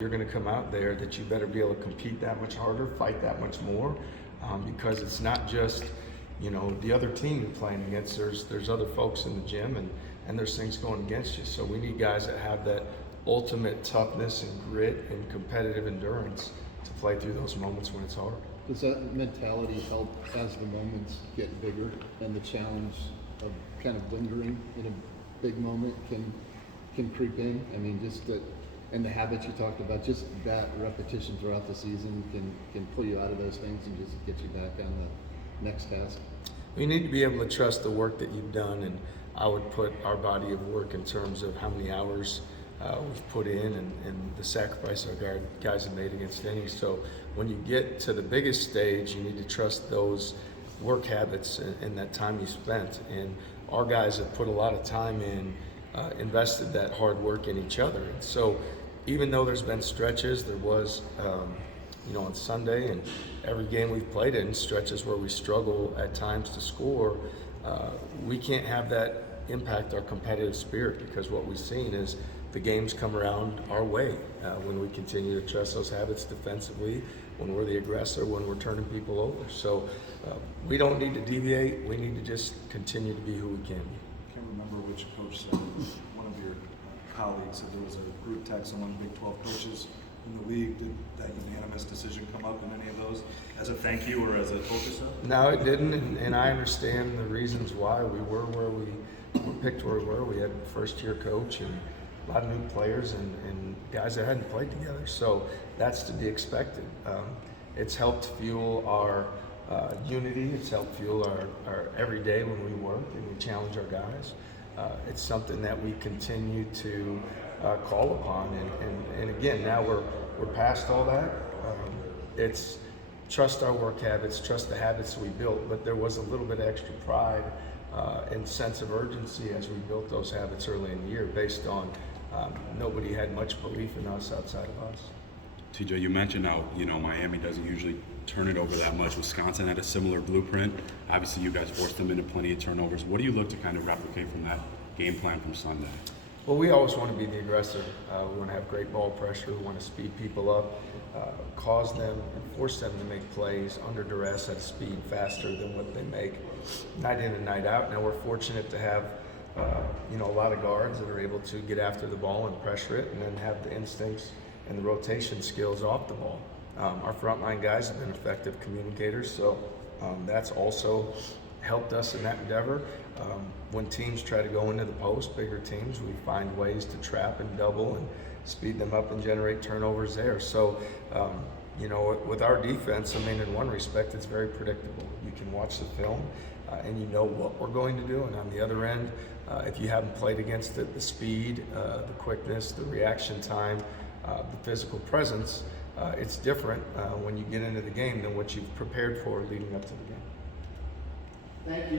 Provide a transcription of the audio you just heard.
You're going to come out there that you better be able to compete that much harder, fight that much more, because it's not just, the other team you're playing against. There's other folks in the gym, and there's things going against you. So we need guys that have that ultimate toughness and grit and competitive endurance to play through those moments when it's hard. Does that mentality help as the moments get bigger and the challenge of kind of lingering in a big moment can creep in? I mean, just that, and the habits you talked about, just that repetition throughout the season can pull you out of those things and just get you back on the next task. We need to be able to trust the work that you've done, and I would put our body of work in terms of how many hours we've put in and the sacrifice our guys have made against any. So when you get to the biggest stage, you need to trust those work habits and that time you spent. And our guys have put a lot of time in, invested that hard work in each other. And so even though there's been stretches, there was, on Sunday and every game we've played in, stretches where we struggle at times to score, we can't have that impact our competitive spirit, because what we've seen is the games come around our way when we continue to trust those habits defensively, when we're the aggressor, when we're turning people over. So we don't need to deviate. We need to just continue to be who we can be. I can't remember which coach said, one of your colleagues said there was a group text among Big 12 coaches in the league. Did that unanimous decision come up in any of those as a thank you or as a focus of? No, it didn't, and I understand the reasons why we were where we picked where we were. We had a first-year coach and a lot of new players and guys that hadn't played together, so that's to be expected. It's helped fuel our unity. It's helped fuel our every day when we work and we challenge our guys. It's something that we continue to call upon, and again, now we're past all that. It's trust our work habits, trust the habits we built, but there was a little bit of extra pride and sense of urgency as we built those habits early in the year, based on nobody had much belief in us outside of us. TJ, you mentioned how Miami doesn't usually turn it over that much. Wisconsin had a similar blueprint. Obviously, you guys forced them into plenty of turnovers. What do you look to kind of replicate from that game plan from Sunday? Well, we always want to be the aggressor. We want to have great ball pressure. We want to speed people up, cause them and force them to make plays under duress at a speed faster than what they make night in and night out. Now, we're fortunate to have a lot of guards that are able to get after the ball and pressure it, and then have the instincts and the rotation skills off the ball. Our frontline guys have been effective communicators, so that's also helped us in that endeavor. When teams try to go into the post, bigger teams, we find ways to trap and double and speed them up and generate turnovers there. So, with our defense, in one respect, it's very predictable. You can watch the film and you know what we're going to do. And on the other end, if you haven't played against it, the speed, the quickness, the reaction time, the physical presence, it's different when you get into the game than what you've prepared for leading up to the game. Thank you.